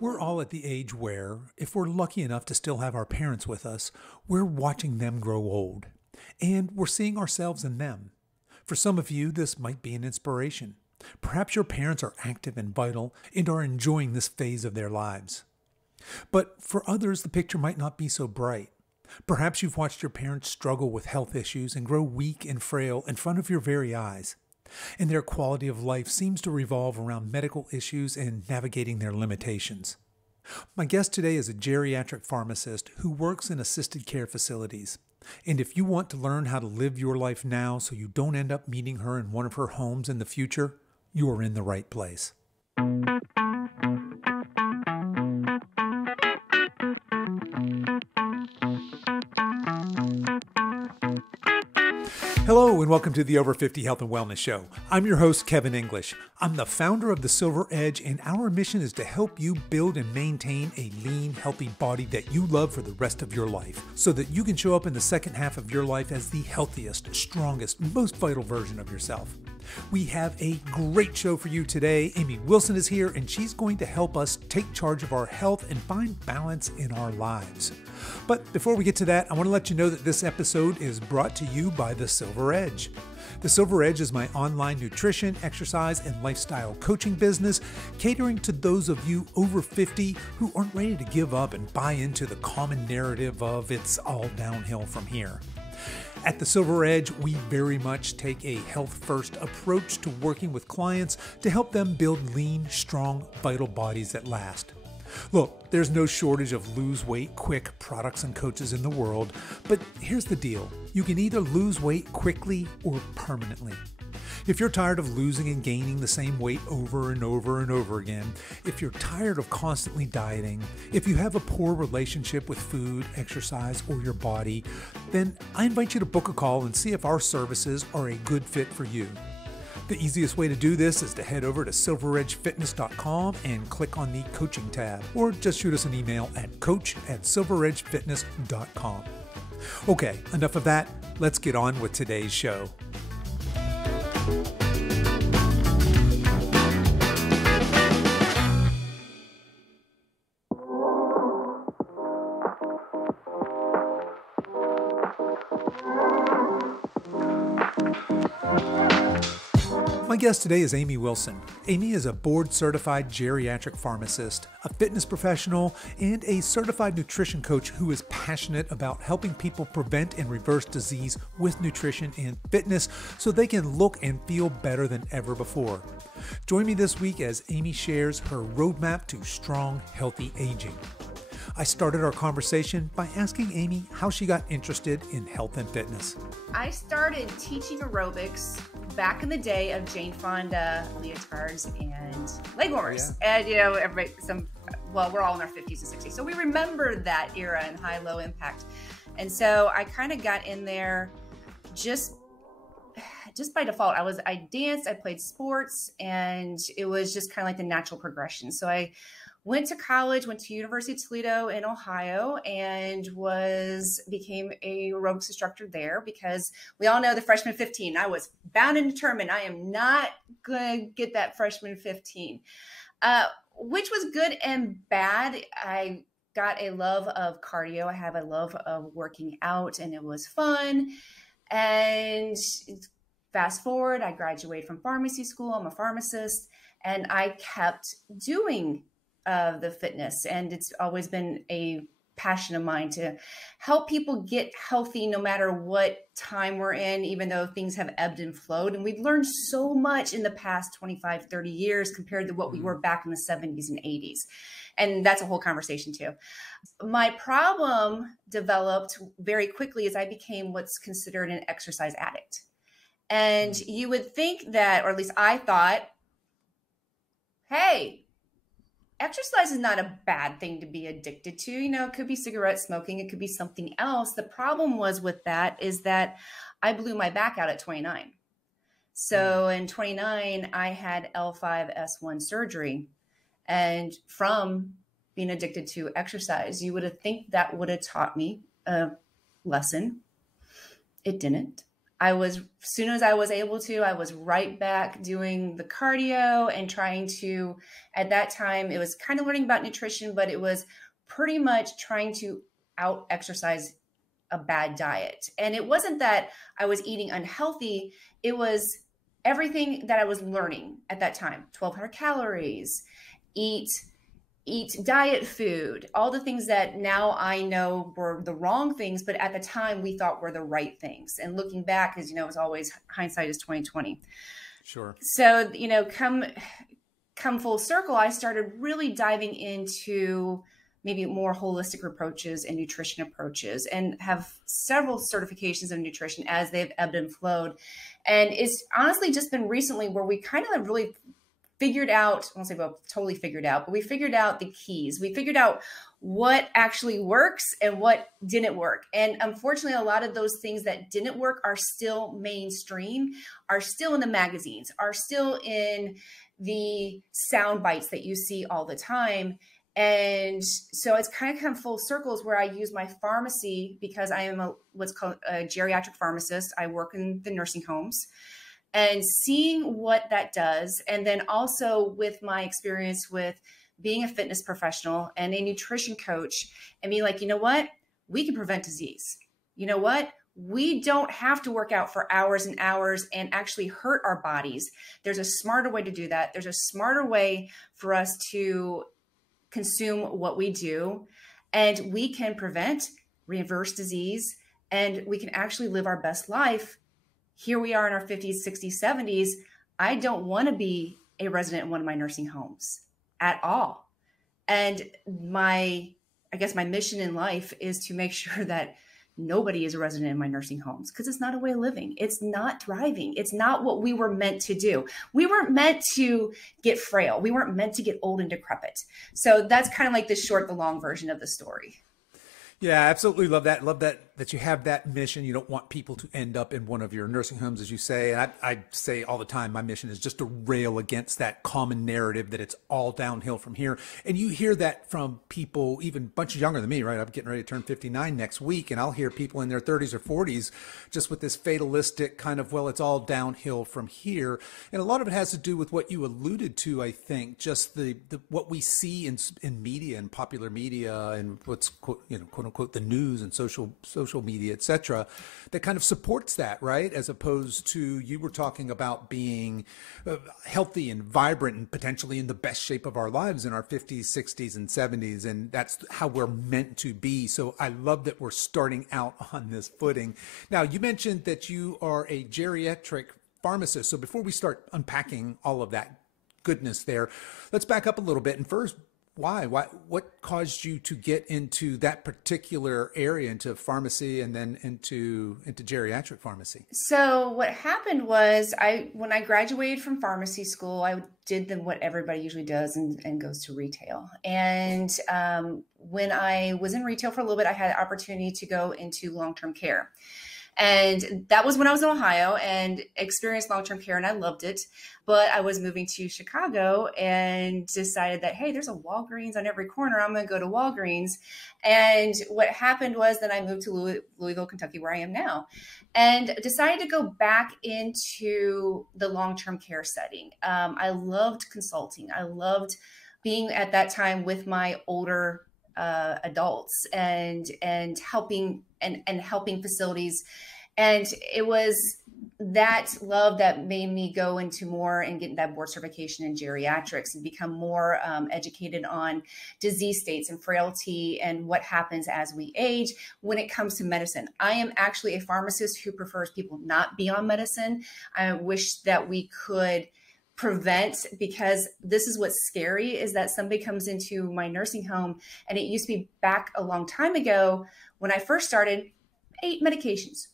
We're all at the age where, if we're lucky enough to still have our parents with us, we're watching them grow old. And we're seeing ourselves in them. For some of you, this might be an inspiration. Perhaps your parents are active and vital and are enjoying this phase of their lives. But for others, the picture might not be so bright. Perhaps you've watched your parents struggle with health issues and grow weak and frail in front of your very eyes. And their quality of life seems to revolve around medical issues and navigating their limitations. My guest today is a geriatric pharmacist who works in assisted care facilities. And if you want to learn how to live your life now so you don't end up meeting her in one of her homes in the future, you are in the right place. Hello and welcome to the Over 50 Health and Wellness Show. I'm your host, Kevin English. I'm the founder of The Silver Edge, and our mission is to help you build and maintain a lean, healthy body that you love for the rest of your life, so that you can show up in the second half of your life as the healthiest, strongest, most vital version of yourself. We have a great show for you today. Amy Wilson is here, and she's going to help us take charge of our health and find balance in our lives. But before we get to that, I want to let you know that this episode is brought to you by The Silver Edge. The Silver Edge is my online nutrition, exercise, and lifestyle coaching business, catering to those of you over 50 who aren't ready to give up and buy into the common narrative of it's all downhill from here. At The Silver Edge, we very much take a health-first approach to working with clients to help them build lean, strong, vital bodies that last. Look, there's no shortage of lose-weight quick products and coaches in the world, but here's the deal. You can either lose weight quickly or permanently. If you're tired of losing and gaining the same weight over and over and over again, if you're tired of constantly dieting, if you have a poor relationship with food, exercise, or your body, then I invite you to book a call and see if our services are a good fit for you. The easiest way to do this is to head over to silveredgefitness.com and click on the coaching tab, or just shoot us an email at coach@silveredgefitness.com. Okay, enough of that. Let's get on with today's show. My guest today is Amy Wilson. Amy is a board-certified geriatric pharmacist, a fitness professional, and a certified nutrition coach who is passionate about helping people prevent and reverse disease with nutrition and fitness so they can look and feel better than ever before. Join me this week as Amy shares her roadmap to strong, healthy aging. I started our conversation by asking Amy how she got interested in health and fitness. I started teaching aerobics back in the day of Jane Fonda leotards and leg warmers. Yeah. And, everybody, we're all in our 50s and 60s. So we remember that era and high, low impact. And so I kind of got in there just by default. I danced, I played sports, and it was just kind of like the natural progression. So I went to college, went to University of Toledo in Ohio, and became a aerobics instructor there because we all know the freshman 15. I was bound and determined I am not going to get that freshman 15, which was good and bad. I got a love of cardio. I have a love of working out, and it was fun. And fast forward, I graduated from pharmacy school. I'm a pharmacist, and I kept doing the fitness. And it's always been a passion of mine to help people get healthy no matter what time we're in, even though things have ebbed and flowed. And we've learned so much in the past 25, 30 years compared to what we were back in the 70s and 80s. And that's a whole conversation too. My problem developed very quickly as I became what's considered an exercise addict. And you would think that, or at least I thought, hey, exercise is not a bad thing to be addicted to. It could be cigarette smoking. It could be something else. The problem was with that is that I blew my back out at 29. So in 29, I had L5-S1 surgery. And from being addicted to exercise, you would have think that would have taught me a lesson. It didn't. as soon as I was able to, I was right back doing the cardio and trying to, at that time, it was kind of learning about nutrition, but it was pretty much trying to out exercise a bad diet. And it wasn't that I was eating unhealthy. It was everything that I was learning at that time, 1,200 calories, eat diet food, all the things that now I know were the wrong things, but at the time we thought were the right things. And looking back, as you know, it's always hindsight is 2020. Sure. So, come full circle, I started really diving into maybe more holistic approaches and nutrition approaches, and have several certifications of nutrition as they've ebbed and flowed. And it's honestly just been recently where we kind of have really figured out, I won't say well, totally figured out, but we figured out the keys. We figured out what actually works and what didn't work. And unfortunately, a lot of those things that didn't work are still mainstream, are still in the magazines, are still in the sound bites that you see all the time. And so it's kind of come full circles where I use my pharmacy, because I am what's called a geriatric pharmacist. I work in the nursing homes, and seeing what that does. And then also with my experience with being a fitness professional and a nutrition coach, and being like, you know what, we can prevent disease. You know what? We don't have to work out for hours and hours and actually hurt our bodies. There's a smarter way to do that. There's a smarter way for us to consume what we do, and we can prevent, reverse disease, and we can actually live our best life. Here we are in our 50s, 60s, 70s. I don't want to be a resident in one of my nursing homes at all. And I guess my mission in life is to make sure that nobody is a resident in my nursing homes, because it's not a way of living. It's not thriving. It's not what we were meant to do. We weren't meant to get frail. We weren't meant to get old and decrepit. So that's kind of like the long version of the story. Yeah, I absolutely love that. Love that you have that mission. You don't want people to end up in one of your nursing homes, as you say. And I say all the time, my mission is just to rail against that common narrative that it's all downhill from here. And you hear that from people even a bunch younger than me, right? I'm getting ready to turn 59 next week, and I'll hear people in their 30s or 40s just with this fatalistic kind of, well, it's all downhill from here. And a lot of it has to do with what you alluded to, I think, just the what we see in media and popular media and what's, quote unquote, the news and social media, et cetera, that kind of supports that, right? As opposed to, you were talking about being healthy and vibrant and potentially in the best shape of our lives in our 50s, 60s, and 70s. And that's how we're meant to be. So I love that we're starting out on this footing. Now, you mentioned that you are a geriatric pharmacist. So before we start unpacking all of that goodness there, let's back up a little bit. And first, why? What caused you to get into that particular area, into pharmacy, and then into geriatric pharmacy? So what happened was, when I graduated from pharmacy school, I did what everybody usually does and goes to retail. And when I was in retail for a little bit, I had an opportunity to go into long-term care. And that was when I was in Ohio and experienced long-term care, and I loved it. But I was moving to Chicago and decided that, hey, there's a Walgreens on every corner. I'm going to go to Walgreens. And what happened was that I moved to Louisville, Kentucky, where I am now, and decided to go back into the long-term care setting. I loved consulting. I loved being at that time with my older adults and helping facilities. And it was that love that made me go into more and get that board certification in geriatrics and become more educated on disease states and frailty and what happens as we age when it comes to medicine. I am actually a pharmacist who prefers people not be on medicine. I wish that we could prevent, because this is what's scary, is that somebody comes into my nursing home, and it used to be back a long time ago when I first started, 8 medications,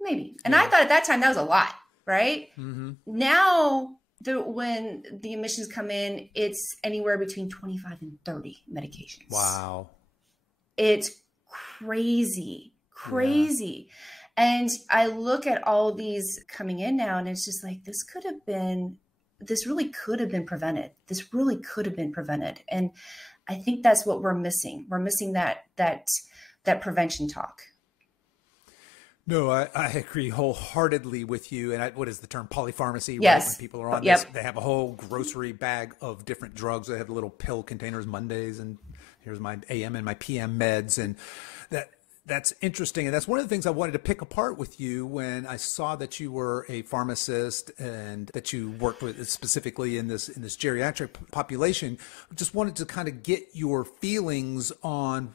maybe. And I thought at that time that was a lot, right? Mm-hmm. Now, when the admissions come in, it's anywhere between 25 and 30 medications. Wow. It's crazy. Yeah. And I look at all these coming in now, and it's just like, this really could have been prevented. This really could have been prevented. And I think that's what we're missing. We're missing that prevention talk. No, I agree wholeheartedly with you. And what is the term? Polypharmacy, right? When Yes. people are on Yep. this, they have a whole grocery bag of different drugs. They have little pill containers Mondays, and here's my AM and my PM meds. And that's interesting. And that's one of the things I wanted to pick apart with you when I saw that you were a pharmacist and that you worked with specifically in this geriatric population. Just wanted to kind of get your feelings on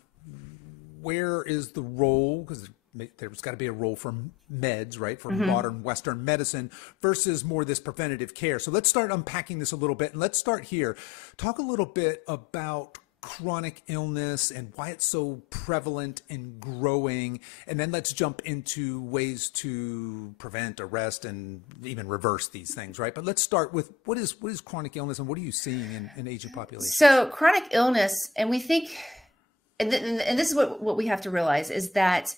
where is the role, because there's got to be a role for meds, right, for modern Western medicine versus more this preventative care. So let's start unpacking this a little bit. And let's start here. Talk a little bit about chronic illness and why it's so prevalent and growing. And then let's jump into ways to prevent, arrest, and even reverse these things, right? But let's start with what is chronic illness and what are you seeing in aging populations? So chronic illness, and we think, and this is what we have to realize, is that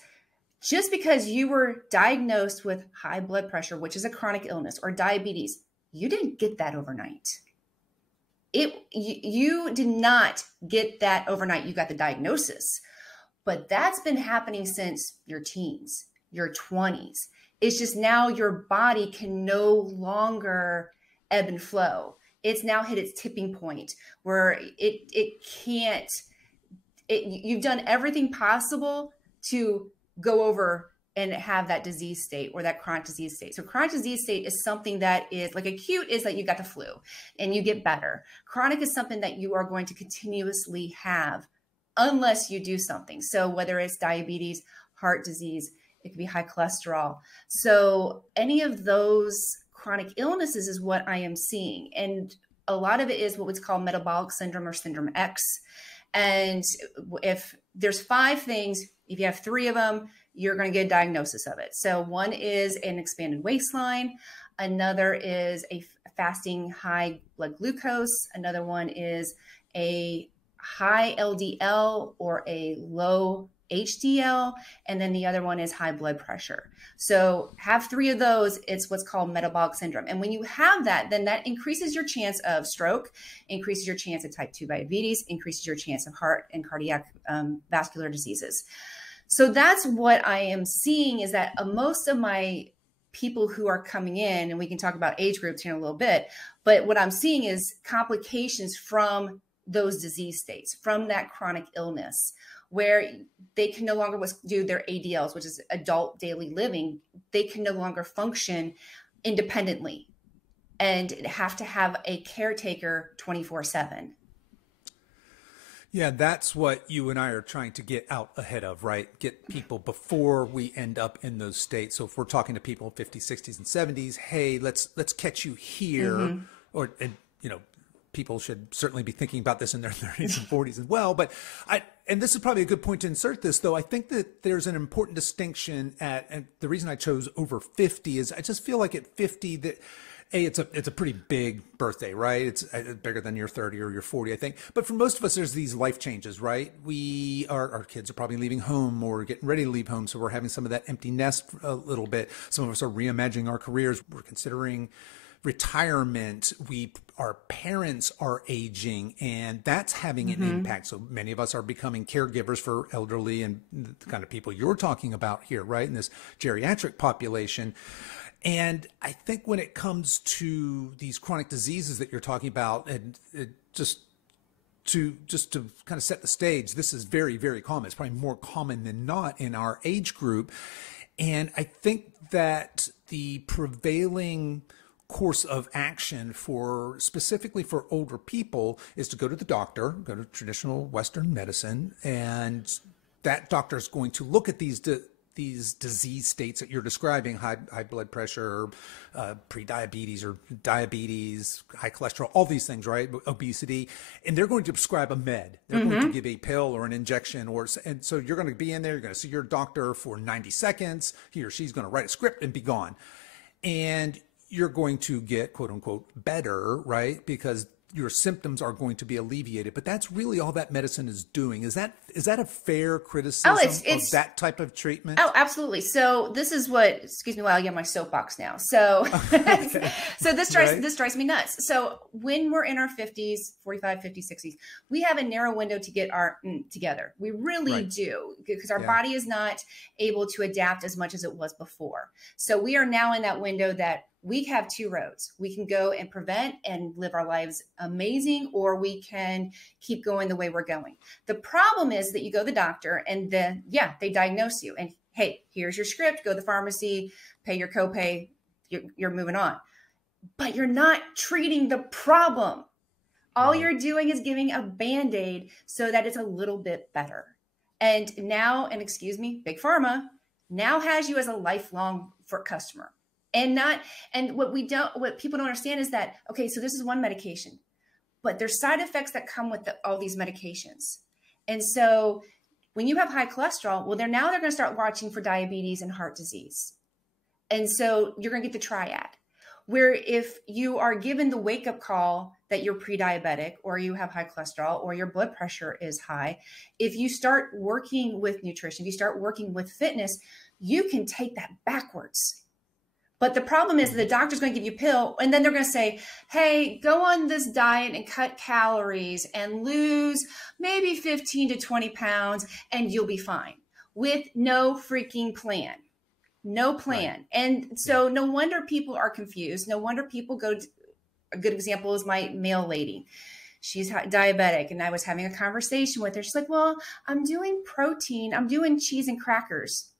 just because you were diagnosed with high blood pressure, which is a chronic illness, or diabetes, you didn't get that overnight. You did not get that overnight. You got the diagnosis, but that's been happening since your teens, your 20s. It's just now your body can no longer ebb and flow. It's now hit its tipping point where it can't. You've done everything possible to go over and have that disease state or that chronic disease state. So chronic disease state is something that is like acute is that you got the flu and you get better. Chronic is something that you are going to continuously have unless you do something. So whether it's diabetes, heart disease, it could be high cholesterol. So any of those chronic illnesses is what I am seeing. And a lot of it is what we call metabolic syndrome or syndrome X. And if there's 5 things, if you have 3 of them, you're going to get a diagnosis of it. So one is an expanded waistline. Another is a fasting high blood glucose. Another one is a high LDL or a low HDL. And then the other one is high blood pressure. So have 3 of those, it's what's called metabolic syndrome. And when you have that, then that increases your chance of stroke, increases your chance of type 2 diabetes, increases your chance of heart and cardiac vascular diseases. So that's what I am seeing is that most of my people who are coming in, and we can talk about age groups here in a little bit, but what I'm seeing is complications from those disease states, from that chronic illness, where they can no longer do their ADLs, which is adult daily living. They can no longer function independently and have to have a caretaker 24/7. Yeah, that's what you and I are trying to get out ahead of, right? Get people before we end up in those states. So if we're talking to people in 50s, 60s, and 70s, hey, let's catch you here. And people should certainly be thinking about this in their 30s and 40s as well. But and this is probably a good point to insert this, though. I think that there's an important distinction and the reason I chose over 50 is I just feel like at 50 that it's a pretty big birthday, right? It's bigger than your 30 or your 40, I think. But for most of us, there's these life changes, right? Our kids are probably leaving home or getting ready to leave home. So we're having some of that empty nest a little bit. Some of us are reimagining our careers. We're considering retirement. Our parents are aging, and that's having an impact. So many of us are becoming caregivers for elderly and the kind of people you're talking about here, right? In this geriatric population. And I think when it comes to these chronic diseases that you're talking about, and just to kind of set the stage, this is very, very common. It's probably more common than not in our age group. And I think that the prevailing course of action specifically for older people is to go to the doctor, go to traditional Western medicine, and that doctor is going to look at these disease states that you're describing, high blood pressure, pre-diabetes or diabetes, high cholesterol, all these things, right? Obesity. And they're going to prescribe a med. They're going to give a pill or an injection. And so you're going to be in there, you're going to see your doctor for 90 seconds. He or she's going to write a script and be gone. And you're going to get, quote unquote, better, right? Because your symptoms are going to be alleviated. But that's really all that medicine is doing. Is that a fair criticism of that type of treatment? Oh, absolutely. So this is what, excuse me while I get my soapbox now. So, okay. So this drives me nuts. So when we're in our 50s, 45, 50, 60s, we have a narrow window to get our together. We really do, because our body is not able to adapt as much as it was before. So we are now in that window that we have two roads. We can go and prevent and live our lives amazing, or we can keep going the way we're going. The problem is that you go to the doctor and then, they diagnose you and, hey, here's your script, go to the pharmacy, pay your copay, you're moving on. But you're not treating the problem. All you're doing is giving a Band-Aid so that it's a little bit better. And now, and excuse me, Big Pharma now has you as a lifelong customer. And what people don't understand is that, okay, so this is one medication, but there's side effects that come with all these medications. And so when you have high cholesterol, well, they're going to start watching for diabetes and heart disease. And so you're going to get the triad, where if you are given the wake-up call that you're pre-diabetic or you have high cholesterol or your blood pressure is high, if you start working with nutrition, if you start working with fitness, you can take that backwards. But the problem is the doctor's going to give you a pill and then they're going to say, hey, go on this diet and cut calories and lose maybe 15 to 20 pounds and you'll be fine, with no freaking plan. No plan. Right. And so no wonder people are confused. No wonder people a good example is my mail lady. She's diabetic. And I was having a conversation with her. She's like, well, I'm doing protein. I'm doing cheese and crackers.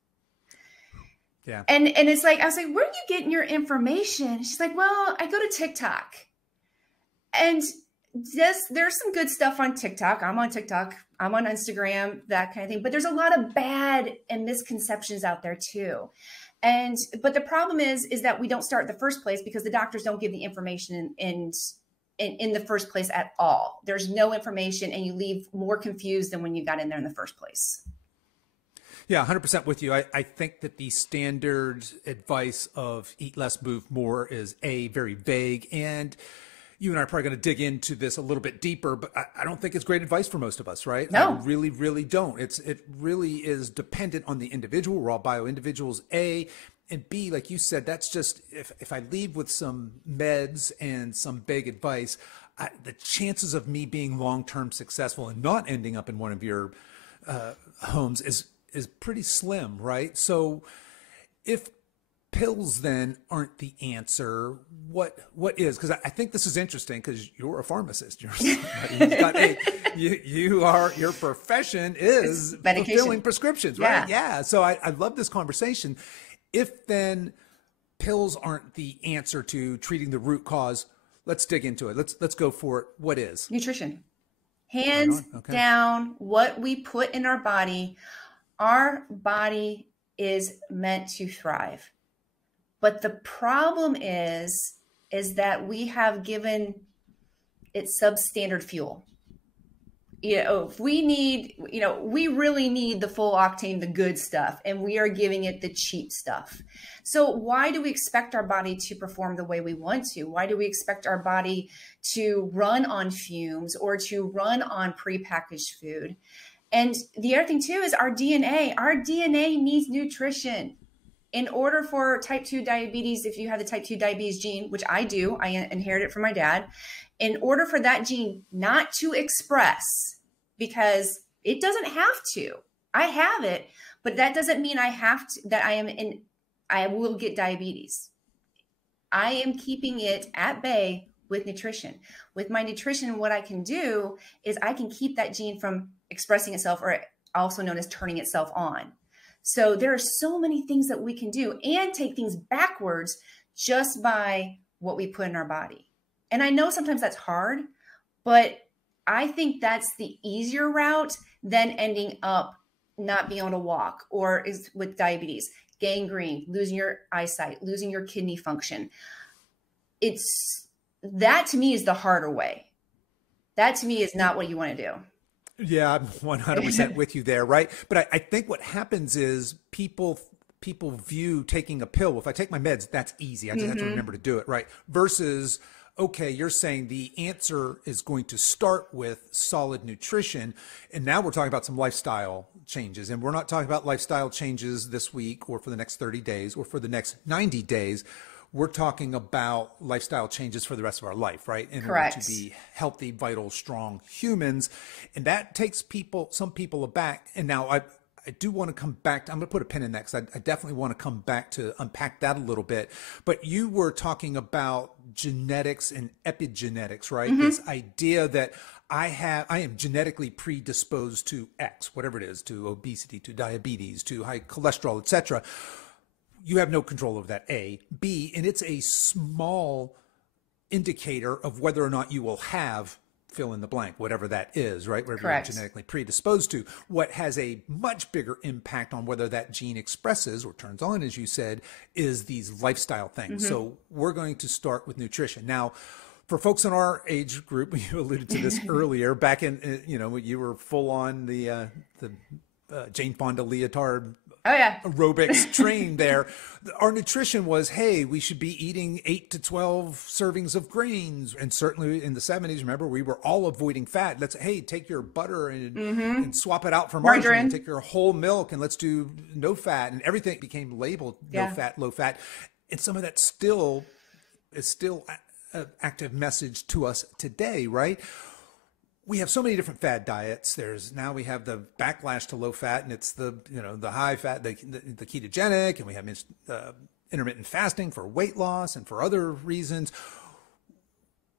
Yeah. And it's like, I was like, where are you getting your information? She's like, well, I go to TikTok. And there's some good stuff on TikTok. I'm on TikTok. I'm on Instagram, that kind of thing. But there's a lot of bad and misconceptions out there too. But the problem is that we don't start in the first place because the doctors don't give the information in the first place at all. There's no information and you leave more confused than when you got in there in the first place. Yeah, 100% with you. I think that the standard advice of eat less, move more is very vague. And you and I are probably going to dig into this a little bit deeper, but I don't think it's great advice for most of us, right? No. I really, really don't. It really is dependent on the individual. We're all bio-individuals, A. And B, like you said, that's just, if I leave with some meds and some vague advice, the chances of me being long-term successful and not ending up in one of your homes is pretty slim, right? So if pills then aren't the answer, what is? Because I think this is interesting because you're a pharmacist. You're somebody who's got your profession is fulfilling prescriptions, right? Yeah. So I love this conversation. If then pills aren't the answer to treating the root cause, let's dig into it. Let's go for it. What is? Nutrition. Hands down, what we put in our body. Our body is meant to thrive. But the problem is that we have given it substandard fuel. If we need, we really need the full octane, the good stuff, and we are giving it the cheap stuff. So why do we expect our body to perform the way we want to? Why do we expect our body to run on fumes or to run on prepackaged food? And the other thing too is our DNA needs nutrition. In order for type 2 diabetes, if you have the type 2 diabetes gene, which I do, I inherited it from my dad, in order for that gene not to express, because it doesn't have to, I have it, but that doesn't mean I have to, I will get diabetes. I am keeping it at bay with nutrition. With my nutrition, what I can do is I can keep that gene from expressing itself, or also known as turning itself on. So there are so many things that we can do and take things backwards just by what we put in our body. And I know sometimes that's hard, but I think that's the easier route than ending up not being able to walk, or is with diabetes, gangrene, losing your eyesight, losing your kidney function. That to me is the harder way. That to me is not what you want to do. Yeah, I'm 100% with you there, right? But I think what happens is people view taking a pill. Well, if I take my meds, that's easy. I just have to remember to do it, right? Versus okay, you're saying the answer is going to start with solid nutrition. And now we're talking about some lifestyle changes. And we're not talking about lifestyle changes this week or for the next 30 days or for the next 90 days. We're talking about lifestyle changes for the rest of our life, right? In Correct. order to be healthy, vital, strong humans. And that takes some people aback. And now I do want to come back. I'm going to put a pin in that because I definitely want to come back to unpack that a little bit. But you were talking about genetics and epigenetics, right? Mm-hmm. This idea that I am genetically predisposed to X, whatever it is, to obesity, to diabetes, to high cholesterol, etc. You have no control over that, A. B, and it's a small indicator of whether or not you will have fill in the blank, whatever that is, right? Whatever Correct. you're genetically predisposed to. What has a much bigger impact on whether that gene expresses or turns on, as you said, is these lifestyle things. Mm-hmm. So we're going to start with nutrition. Now, for folks in our age group, you alluded to this earlier, back in, you were full on the Jane Fonda leotard aerobics trained there. Our nutrition was, hey, we should be eating 8 to 12 servings of grains. And certainly in the 70s, remember, we were all avoiding fat. Hey, take your butter and swap it out for margarine. Take your whole milk and let's do no fat. And everything became labeled no fat, low fat. And some of that is still an active message to us today, right? We have so many different fad diets. Now we have the backlash to low fat, and it's the high fat, the ketogenic, and we have intermittent fasting for weight loss and for other reasons.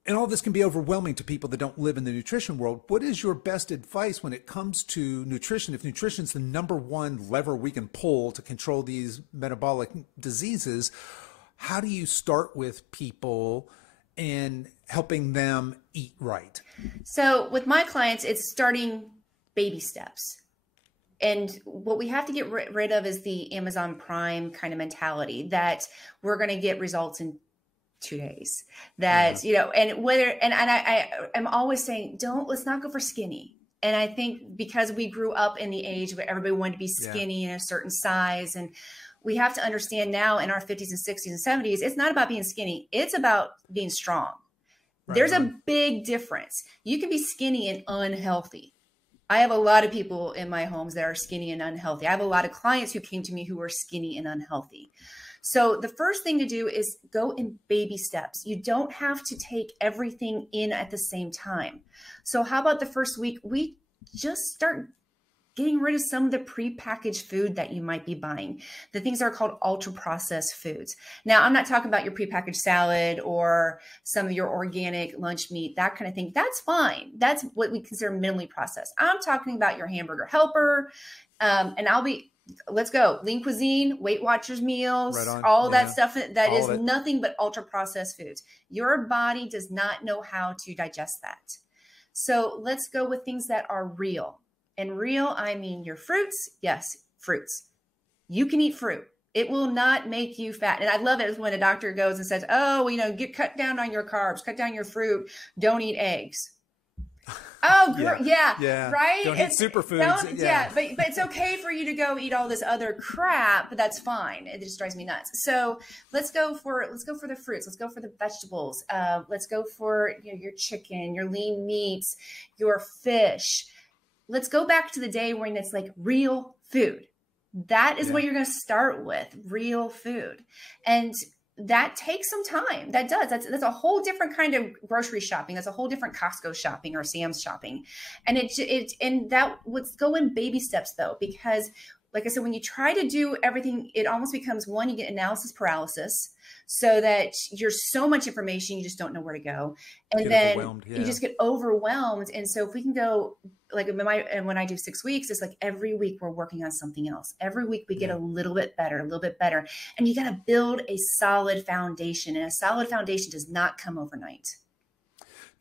And all this can be overwhelming to people that don't live in the nutrition world. What is your best advice when it comes to nutrition? If nutrition is the number one lever we can pull to control these metabolic diseases, how do you start with people and helping them eat right? So with my clients, it's starting baby steps. And what we have to get rid of is the Amazon Prime kind of mentality that we're going to get results in 2 days. That, I'm always saying, let's not go for skinny. And I think because we grew up in the age where everybody wanted to be skinny in a certain size, and we have to understand now in our 50s and 60s and 70s, it's not about being skinny. It's about being strong. Right. There's a big difference. You can be skinny and unhealthy. I have a lot of people in my homes that are skinny and unhealthy. I have a lot of clients who came to me who are skinny and unhealthy. So the first thing to do is go in baby steps. You don't have to take everything in at the same time. So how about the first week, we just start getting rid of some of the prepackaged food that you might be buying. The things that are called ultra processed foods. Now, I'm not talking about your prepackaged salad or some of your organic lunch meat, that kind of thing. That's fine. That's what we consider minimally processed. I'm talking about your hamburger helper. Let's go. Lean Cuisine, Weight Watchers meals, all that stuff that is nothing but ultra processed foods. Your body does not know how to digest that. So let's go with things that are real. And real, I mean your fruits. Yes, fruits. You can eat fruit. It will not make you fat. And I love it when a doctor goes and says, cut down on your carbs, cut down your fruit, don't eat eggs. Oh, yeah, right? Don't eat superfoods. But it's okay for you to go eat all this other crap, but that's fine. It just drives me nuts. So let's go for the fruits. Let's go for the vegetables. Let's go for your chicken, your lean meats, your fish. Let's go back to the day when it's like real food. That is what you're going to start with, real food. And that takes some time. That does. That's a whole different kind of grocery shopping. That's a whole different Costco shopping or Sam's shopping. And let's go in baby steps though, because like I said, when you try to do everything, it almost becomes you get analysis paralysis, so that you're so much information, you just don't know where to go. And then you just get overwhelmed. And so if we can go, like when I do 6 weeks, it's like every week we're working on something else. Every week we get a little bit better. And you got to build a solid foundation. And a solid foundation does not come overnight.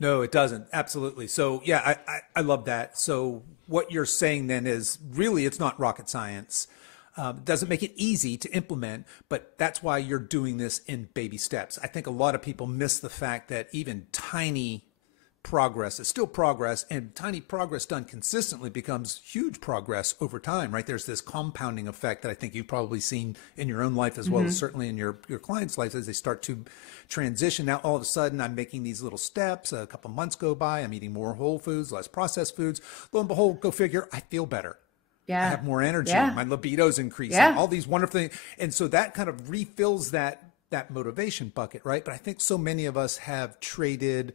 No, it doesn't. Absolutely. So I love that. So what you're saying then is really, it's not rocket science. It doesn't make it easy to implement, but that's why you're doing this in baby steps. I think a lot of people miss the fact that even tiny progress. It's still progress, and tiny progress done consistently becomes huge progress over time, right? There's this compounding effect that I think you've probably seen in your own life as well as certainly in your clients' lives as they start to transition. Now, all of a sudden, I'm making these little steps. A couple months go by. I'm eating more whole foods, less processed foods. Lo and behold, go figure, I feel better. Yeah. I have more energy. Yeah. My libido's increasing. Yeah. All these wonderful things. And so that kind of refills that motivation bucket, right? But I think so many of us have traded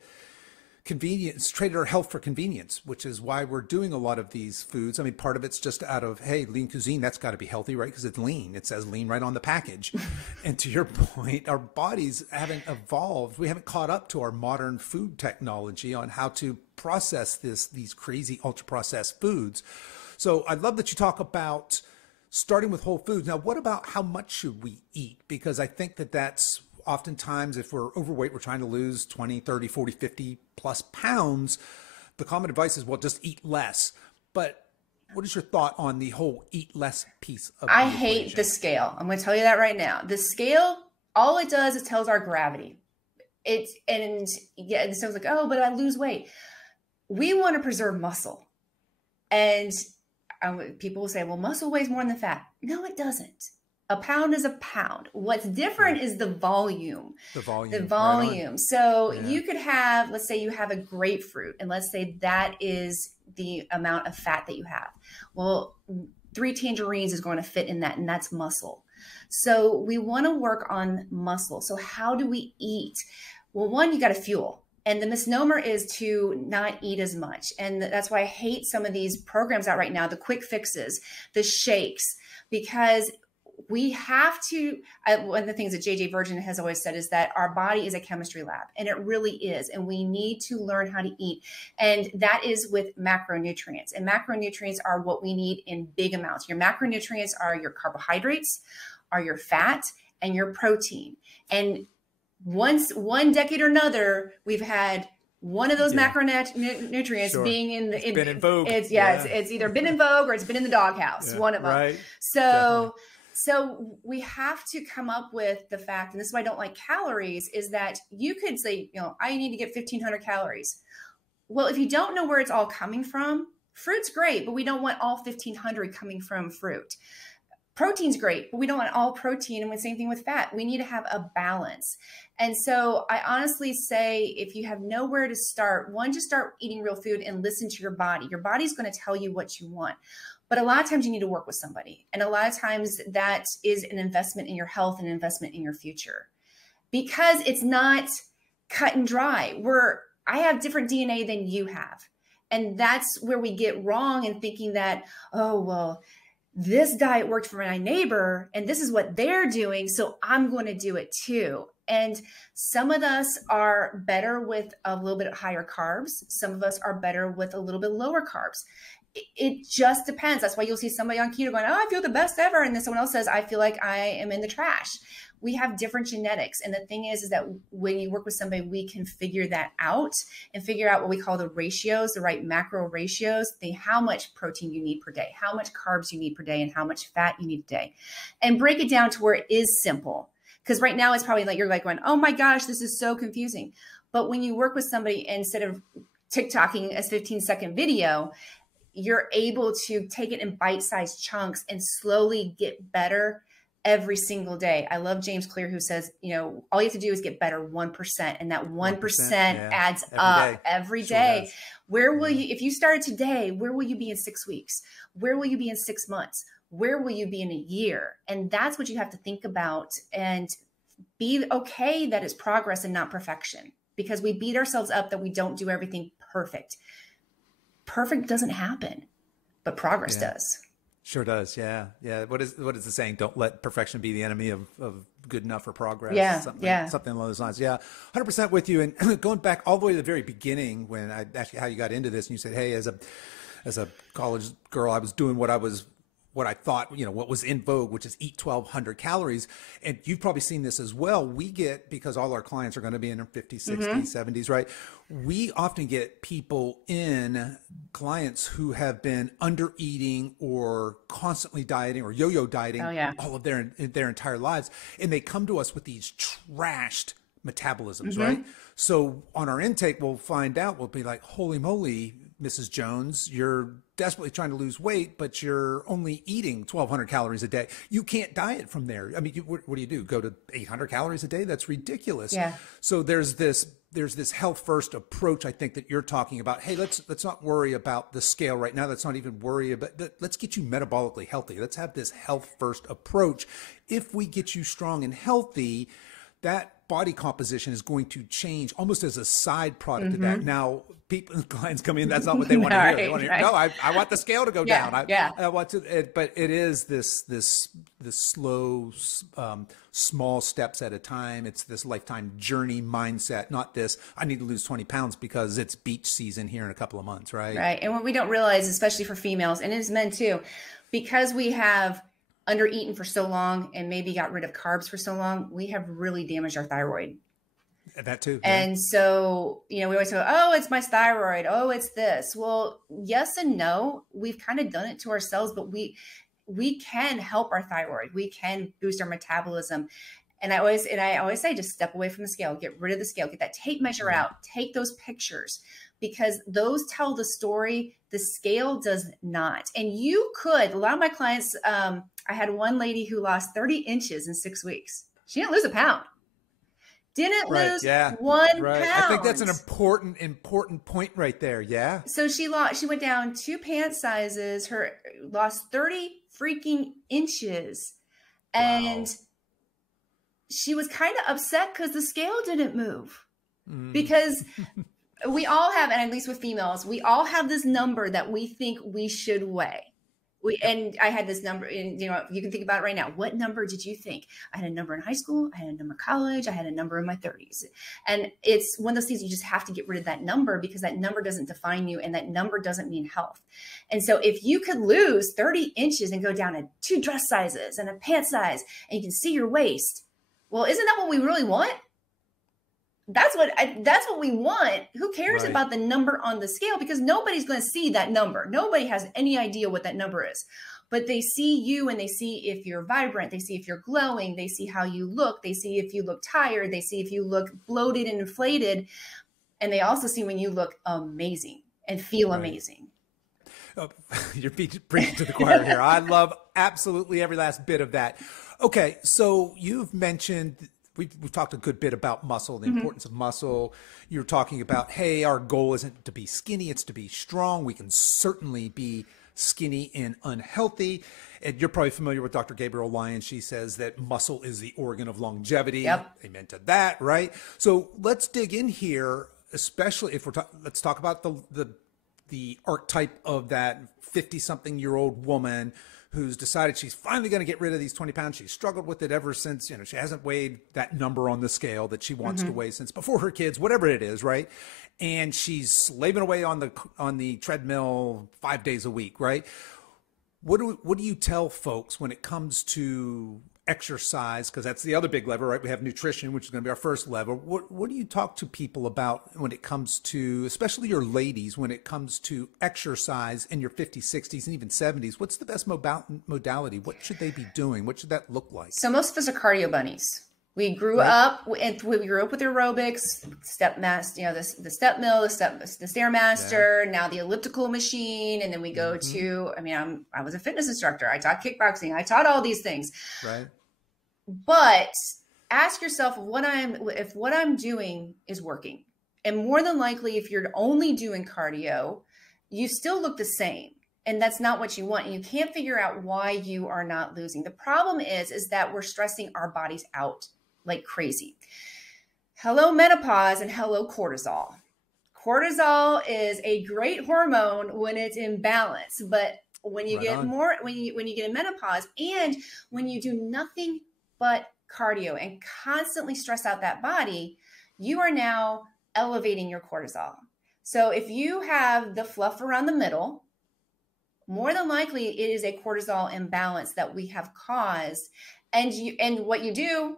our health for convenience, which is why we're doing a lot of these foods. I mean, part of it's just out of, hey, lean cuisine, that's got to be healthy, right? Because it's lean. It says lean right on the package. And to your point, our bodies haven't evolved. We haven't caught up to our modern food technology on how to process these crazy ultra processed foods. So I'd love that you talk about starting with whole foods. Now, what about how much should we eat? Because I think that's oftentimes, if we're overweight, we're trying to lose 20, 30, 40, 50 plus pounds. The common advice is, well, just eat less. But what is your thought on the whole eat less piece of I hate the scale. I'm going to tell you that right now. The scale, all it does is tells our gravity. It sounds like, oh, but I lose weight. We want to preserve muscle. And people will say, well, muscle weighs more than fat. No, it doesn't. A pound is a pound. What's different is the volume. The volume. Right. So you could have, let's say you have a grapefruit, and let's say that is the amount of fat that you have. Well, 3 tangerines is going to fit in that, and that's muscle. So we want to work on muscle. So how do we eat? Well, one, you got to fuel. And the misnomer is to not eat as much. And that's why I hate some of these programs out right now, the quick fixes, the shakes, because we have to, one of the things that JJ Virgin has always said is that our body is a chemistry lab, and it really is. And we need to learn how to eat. And that is with macronutrients. And macronutrients are what we need in big amounts. Your macronutrients are your carbohydrates, are your fat, and your protein. And one decade or another, we've had one of those macronutrients being it's been in vogue. It's either been in vogue or it's been in the doghouse, one of them. Right. So we have to come up with the fact, and this is why I don't like calories, is that you could say, I need to get 1,500 calories. Well, if you don't know where it's all coming from, fruit's great, but we don't want all 1,500 coming from fruit. Protein's great, but we don't want all protein. And the same thing with fat. We need to have a balance. And so I honestly say, if you have nowhere to start, one, just start eating real food and listen to your body. Your body's going to tell you what you want. But a lot of times you need to work with somebody. And a lot of times that is an investment in your health and an investment in your future, because it's not cut and dry. I have different DNA than you have. And that's where we get wrong in thinking that, oh, well, this diet worked for my neighbor and this is what they're doing, so I'm going to do it too. And some of us are better with a little bit higher carbs. Some of us are better with a little bit lower carbs. It just depends. That's why you'll see somebody on keto going, oh, I feel the best ever. And then someone else says, I feel like I am in the trash. We have different genetics. And the thing is that when you work with somebody, we can figure that out and figure out what we call the ratios, the right macro ratios, how much protein you need per day, how much carbs you need per day, and how much fat you need a day, and break it down to where it is simple. Because right now it's probably like, you're like going, oh my gosh, this is so confusing. But when you work with somebody, instead of TikToking a 15-second video, you're able to take it in bite-sized chunks and slowly get better every single day. I love James Clear, who says, all you have to do is get better 1%. And that 1% adds up every day. Sure. Where will you, if you started today, where will you be in 6 weeks? Where will you be in 6 months? Where will you be in a year? And that's what you have to think about, and be okay that it's progress and not perfection, because we beat ourselves up that we don't do everything perfect. Perfect doesn't happen, but progress does. Sure does. Yeah. Yeah. What is the saying? Don't let perfection be the enemy of good enough for progress. Yeah. Something along those lines. Yeah. 100% with you. And going back all the way to the very beginning, when I asked you how you got into this, and you said, hey, as a college girl, I was doing what I thought, what was in vogue, which is eat 1,200 calories. And you've probably seen this as well. We get, because all our clients are going to be in their 50s, 60s, 70s, right? We often get clients who have been under eating or constantly dieting or yo-yo dieting all of their entire lives. And they come to us with these trashed metabolisms, right? So on our intake, we'll find out, we'll be like, holy moly, Mrs. Jones, you're desperately trying to lose weight, but you're only eating 1,200 calories a day. You can't diet from there. I mean, what do you do? Go to 800 calories a day? That's ridiculous. Yeah. So there's this health first approach, I think, that you're talking about. Hey, let's not worry about the scale right now. Let's not even worry about, let's get you metabolically healthy. Let's have this health first approach. If we get you strong and healthy, that body composition is going to change almost as a side product of that. Now, clients come in, that's not what they want to hear. They want to hear, no, I want the scale to go down. I want to, but it is this slow, small steps at a time. It's this lifetime journey mindset, not this, I need to lose 20 pounds because it's beach season here in a couple of months, right? Right. And what we don't realize, especially for females and as men too, because we have under-eaten for so long and maybe got rid of carbs for so long, we have really damaged our thyroid. That too. Yeah. And so, we always go, oh, it's my thyroid. Oh, it's this. Well, yes and no. We've kind of done it to ourselves, but we can help our thyroid. We can boost our metabolism. And I always say, just step away from the scale, get rid of the scale, get that tape measure out, take those pictures, because those tell the story. The scale does not. And you could, a lot of my clients, I had one lady who lost 30 inches in 6 weeks. She didn't lose a pound. Didn't lose 1 pound. I think that's an important point right there. Yeah. So she went down 2 pant sizes, lost 30 freaking inches. And she was kind of upset because the scale didn't move. Because we all have, and at least with females, we all have this number that we think we should weigh. And I had this number, and you can think about it right now. What number did you think? I had a number in high school. I had a number in college. I had a number in my 30s. And it's one of those things you just have to get rid of that number, because that number doesn't define you and that number doesn't mean health. And so if you could lose 30 inches and go down to 2 dress sizes and a pant size and you can see your waist, well, isn't that what we really want? That's what we want. Who cares about the number on the scale? Because nobody's going to see that number. Nobody has any idea what that number is. But they see you and they see if you're vibrant. They see if you're glowing. They see how you look. They see if you look tired. They see if you look bloated and inflated. And they also see when you look amazing and feel amazing. You're preaching to the choir here. I love absolutely every last bit of that. Okay, so you've mentioned... We've talked a good bit about muscle, the importance of muscle. You're talking about, hey, our goal isn't to be skinny, it's to be strong. We can certainly be skinny and unhealthy. And you're probably familiar with Dr. Gabrielle Lyon. She says that muscle is the organ of longevity. Yep. Amen to that, right? So let's dig in here, especially if let's talk about the archetype of that 50-something-year-old woman who's decided she's finally going to get rid of these 20 pounds. She's struggled with it ever since, she hasn't weighed that number on the scale that she wants to weigh since before her kids, whatever it is, right? And she's slaving away on the treadmill 5 days a week, right? What do you tell folks when it comes to exercise? Because that's the other big lever, right? We have nutrition, which is going to be our first lever. What do you talk to people about when it comes to, especially your ladies, when it comes to exercise in your 50s, 60s, and even 70s? What's the best modality? What should they be doing? What should that look like? So most of us are cardio bunnies. We grew up with aerobics, the step mill, the Stairmaster, now the elliptical machine, and then we go to. I was a fitness instructor. I taught kickboxing. I taught all these things. Right. But ask yourself if what I'm doing is working, and more than likely, if you're only doing cardio, you still look the same. And that's not what you want. And you can't figure out why you are not losing. The problem is that we're stressing our bodies out like crazy. Hello menopause and hello cortisol. Cortisol is a great hormone when it's in balance, but when you get when you get in menopause and when you do nothing but cardio and constantly stress out that body, you are now elevating your cortisol. So if you have the fluff around the middle, more than likely it is a cortisol imbalance that we have caused. And what you do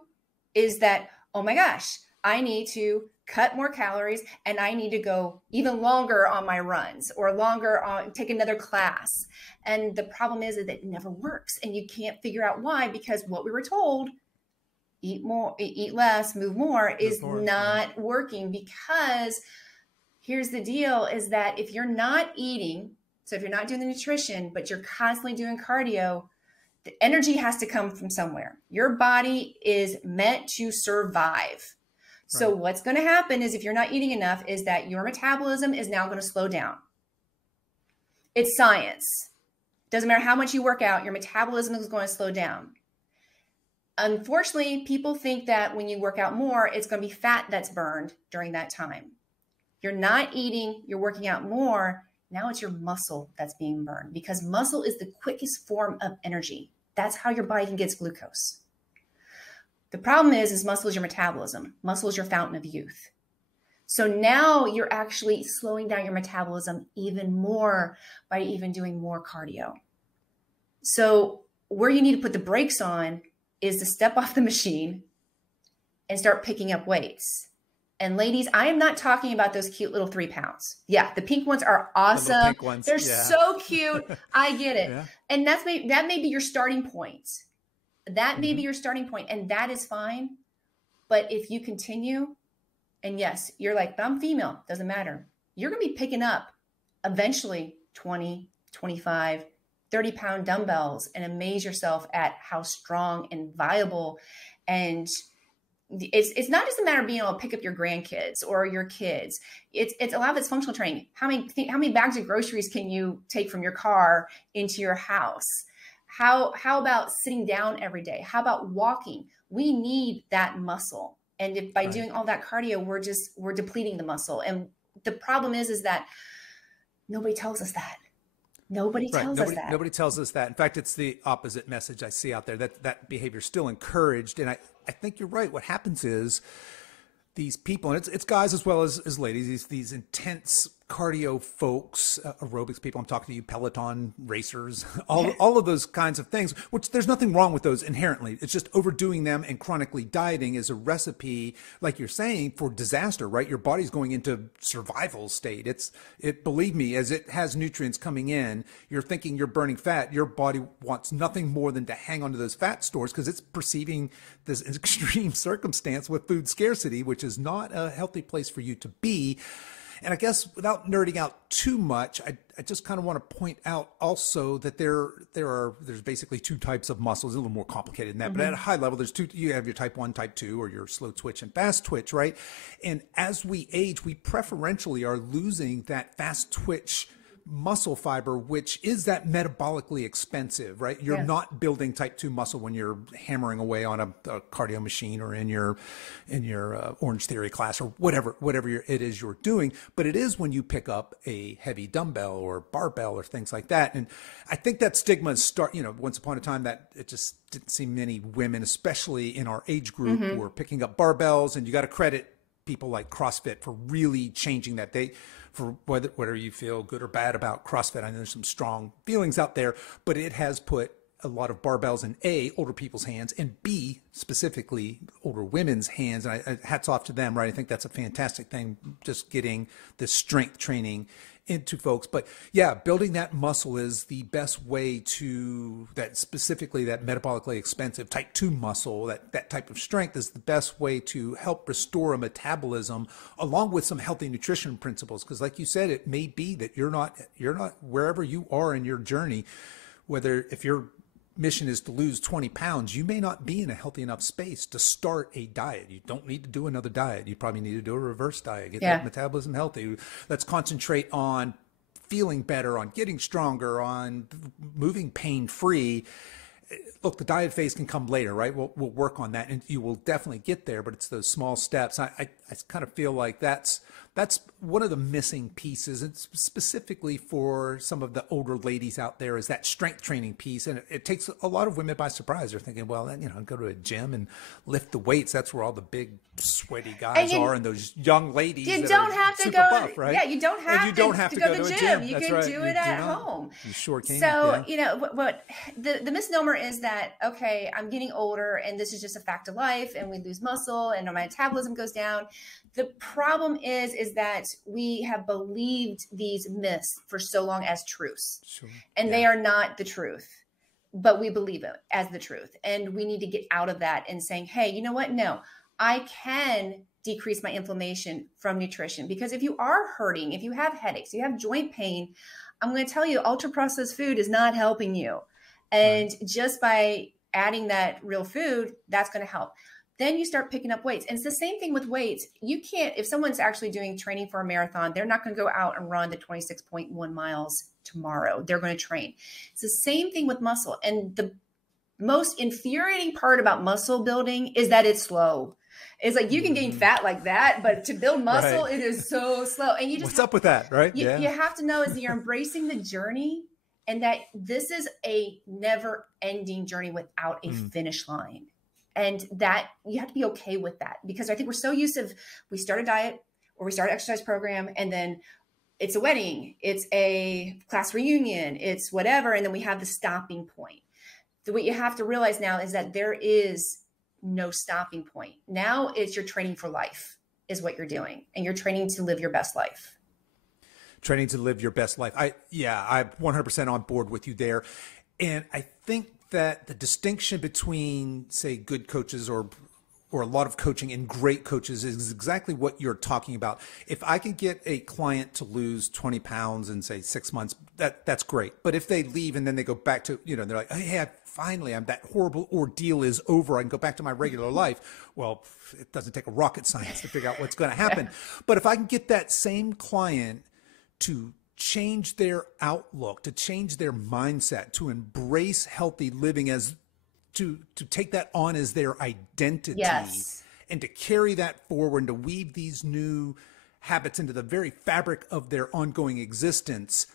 is that, oh my gosh, I need to cut more calories and I need to go even longer on my runs or longer on, take another class. And the problem is that it never works and you can't figure out why, because what we were told eat more, eat less, move more is not working, because here's the deal is that if you're not eating, so if you're not doing the nutrition, but you're constantly doing cardio, the energy has to come from somewhere. Your body is meant to survive. So what's going to happen is if you're not eating enough is that your metabolism is now going to slow down. It's science. Doesn't matter how much you work out, your metabolism is going to slow down. Unfortunately, people think that when you work out more, it's going to be fat that's burned during that time. You're not eating, you're working out more. Now it's your muscle that's being burned, because muscle is the quickest form of energy. That's how your body can get glucose. The problem is muscle is your metabolism. Muscle is your fountain of youth. So now you're actually slowing down your metabolism even more by even doing more cardio. So where you need to put the brakes on is to step off the machine and start picking up weights. And ladies, I am not talking about those cute little 3 pounds. Yeah, the pink ones are awesome. Pink ones. They're so cute. I get it. Yeah. And that may be your starting point. That may be your starting point, and that is fine. But if you continue, and yes, you're like, but I'm female, doesn't matter. You're going to be picking up eventually 20, 25, 30-pound dumbbells and amaze yourself at how strong and viable. And it's not just a matter of being able to pick up your grandkids or your kids. It's a lot of it's functional training. How many bags of groceries can you take from your car into your house? How about sitting down every day? How about walking? We need that muscle. And if by doing all that cardio, we're depleting the muscle. And the problem is that nobody tells us that. Nobody tells us that. Nobody tells us that. In fact, it's the opposite message I see out there, that behavior is still encouraged. And I think you're right. What happens is these people, and it's guys as well as ladies, these intense cardio folks, aerobics people, I'm talking to you, Peloton racers, all of those kinds of things, which there's nothing wrong with those inherently. It's just overdoing them and chronically dieting is a recipe, like you're saying, for disaster, right? Your body's going into survival state. Believe me, as it has nutrients coming in, you're thinking you're burning fat. Your body wants nothing more than to hang onto those fat stores because it's perceiving this extreme circumstance with food scarcity, which is not a healthy place for you to be. And I guess without nerding out too much, I just kind of want to point out also that there's basically 2 types of muscles, a little more complicated than that. But at a high level, there's 2. You have your type 1, type 2, or your slow twitch and fast twitch, right? And as we age, we preferentially are losing that fast twitch muscle fiber, which is that metabolically expensive, right? You're not building type 2 muscle when you're hammering away on a cardio machine or in your Orange Theory class or whatever it is you're doing. But it is when you pick up a heavy dumbbell or barbell or things like that. And I think that stigma once upon a time that it just didn't see many women, especially in our age group, who were picking up barbells. And you got to credit people like CrossFit for really changing that. For whether you feel good or bad about CrossFit, I know there's some strong feelings out there, but it has put a lot of barbells in A, older people's hands, and B, specifically older women's hands. And hats off to them, right? I think that's a fantastic thing, just getting this strength training into folks. But yeah, building that muscle is the best way to specifically that metabolically expensive type 2 muscle, that type of strength is the best way to help restore a metabolism along with some healthy nutrition principles. Because like you said, it may be that you're not wherever you are in your journey, whether if your mission is to lose 20 pounds, you may not be in a healthy enough space to start a diet. You don't need to do another diet. You probably need to do a reverse diet, get that metabolism healthy. Let's concentrate on feeling better, on getting stronger, on moving pain-free. Look, the diet phase can come later, right? We'll work on that, and you will definitely get there, but it's those small steps. I kind of feel like that's one of the missing pieces, and specifically for some of the older ladies out there, is that strength training piece. And it takes a lot of women by surprise. They're thinking, well, go to a gym and lift the weights. That's where all the big sweaty guys are, and those young ladies. You don't have to go buff, right? Yeah, you don't have to go to the gym. You can do it at home. You sure can. So what the misnomer is that, okay, I'm getting older and this is just a fact of life, and we lose muscle and my metabolism goes down. The problem is that we have believed these myths for so long as truths, and they are not the truth. but we believe it as the truth. And we need to get out of that and saying, hey, you know what? No, I can decrease my inflammation from nutrition. Because if you are hurting, if you have headaches, you have joint pain, I'm going to tell you, ultra processed food is not helping you. And just by adding that real food, that's going to help. Then you start picking up weights. And it's the same thing with weights. You can't, if someone's actually doing training for a marathon, they're not going to go out and run the 26.1 miles tomorrow. They're going to train. It's the same thing with muscle. And the most infuriating part about muscle building is that it's slow. It's like you can gain fat like that, but to build muscle, it is so slow. And you just what's up with that, right? You have to know is that you're embracing the journey, and that this is a never ending journey without a finish line. And that you have to be okay with that, because I think we're so used to, we start a diet or we start an exercise program, and then it's a wedding, it's a class reunion, it's whatever. And then we have the stopping point. So what you have to realize now is that there is no stopping point. Now it's you're training for life is what you're doing. And you're training to live your best life. Training to live your best life. I'm 100% on board with you there. And I think that the distinction between, say, good coaches or a lot of coaching and great coaches is exactly what you're talking about. If I can get a client to lose 20 pounds in, say, 6 months, that's great. But if they leave and then they go back to, they're like, hey, finally, that horrible ordeal is over. I can go back to my regular life. Well, it doesn't take a rocket science to figure out what's going to happen. But if I can get that same client to change their outlook, to change their mindset, to embrace healthy living, as to take that on as their identity, and to carry that forward and to weave these new habits into the very fabric of their ongoing existence,